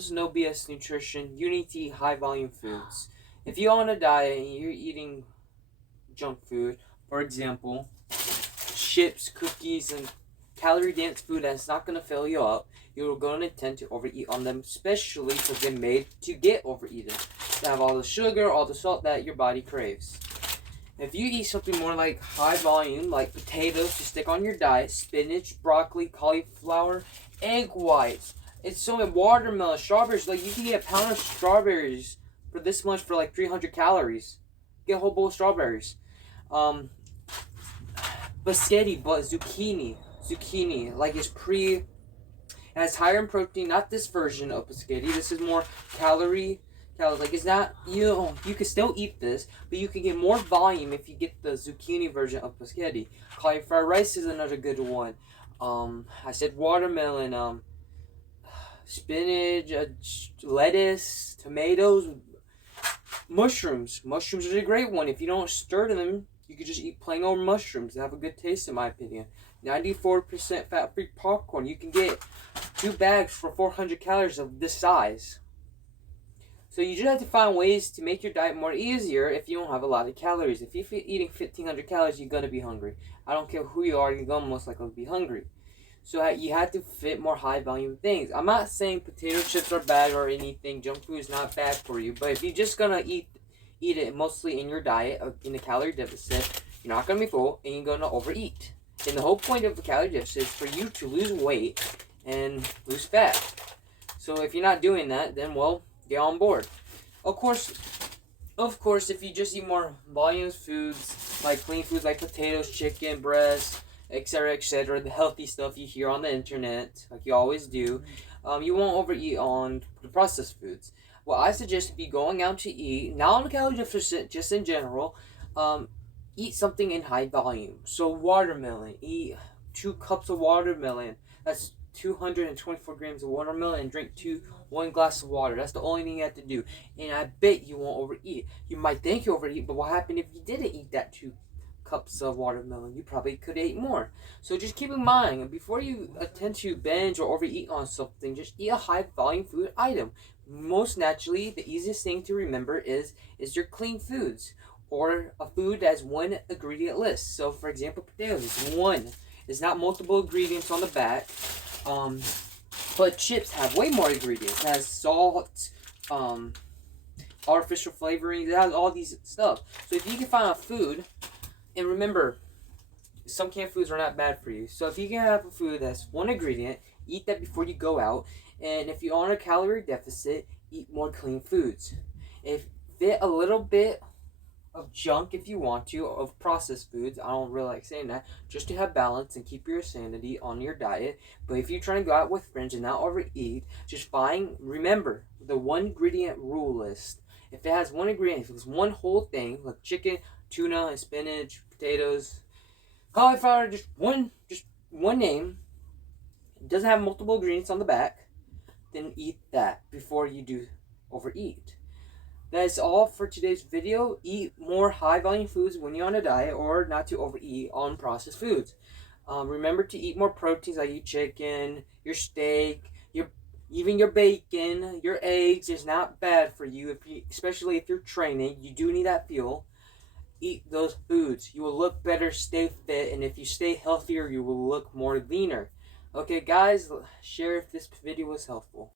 videos, no BS nutrition. You need to eat high volume foods. If you're on a diet and you're eating junk food, for example, chips, cookies, and calorie dense food that's not going to fill you up, you're going to tend to overeat on them, especially because they're made to get overeaten. They have all the sugar, all the salt that your body craves. If you eat something more like high volume, like potatoes to stick on your diet, spinach, broccoli, cauliflower, egg whites, it's so watermelon, strawberries, like you can get a pound of strawberries for this much for like 300 calories. Get a whole bowl of strawberries. Spaghetti, but zucchini, like it has higher in protein. Not this version of spaghetti. This is more calorie. Like it's not you can still eat this, but you can get more volume if you get the zucchini version of spaghetti. Cauliflower rice is another good one. I said watermelon, spinach, lettuce, tomatoes, mushrooms. Mushrooms are a great one. If you don't stir them, you could just eat plain old mushrooms. They have a good taste, in my opinion. 94% fat-free popcorn. You can get 2 bags for 400 calories of this size. So you just have to find ways to make your diet more easier if you don't have a lot of calories. If you're eating 1,500 calories, you're going to be hungry. I don't care who you are, you're going to most likely be hungry. So you have to fit more high volume things. I'm not saying potato chips are bad or anything. Junk food is not bad for you. But if you're just going to eat it mostly in your diet, in a calorie deficit, you're not going to be full and you're going to overeat. And the whole point of the calorie deficit is for you to lose weight and lose fat. So if you're not doing that, then well, get on board. Of course, if you just eat more volume foods, like clean foods like potatoes, chicken, breast, etc., the healthy stuff you hear on the internet, like you always do, you won't overeat on the processed foods. What I suggest if you're going out to eat, not on a calorie deficit, just in general, eat something in high volume. So watermelon, eat 2 cups of watermelon. That's 224 grams of watermelon, and drink 1 glass of water. That's the only thing you have to do. And I bet you won't overeat. You might think you overeat, but what happened if you didn't eat that 2 cups of watermelon? You probably could have ate more. So just keep in mind, before you attempt to binge or overeat on something, just eat a high volume food item. Most naturally, the easiest thing to remember is your clean foods, or a food that has 1 ingredient list. So for example, potatoes is 1. There's not multiple ingredients on the back. But chips have way more ingredients. It has salt, artificial flavorings. It has all these stuff. So if you can find a food, and remember, some canned foods are not bad for you. So if you can have a food that's 1 ingredient, eat that before you go out. And if you're on a calorie deficit, eat more clean foods. If fit a little bit of junk if you want to, of processed foods. I don't really like saying that, just to have balance and keep your sanity on your diet. But if you're trying to go out with friends and not overeat, just remember the 1 ingredient rule list. If it has 1 ingredient, if it's 1 whole thing, like chicken, tuna, and spinach, potatoes, cauliflower, just one name, it doesn't have multiple ingredients on the back, then eat that before you do overeat. That is all for today's video. Eat more high volume foods when you're on a diet, or not to overeat on processed foods. Remember to eat more proteins, like your chicken, your steak, even your bacon, your eggs is not bad for you, especially if you're training. You do need that fuel. Eat those foods. You will look better, stay fit, and if you stay healthier, you will look more leaner. Okay guys, share if this video was helpful.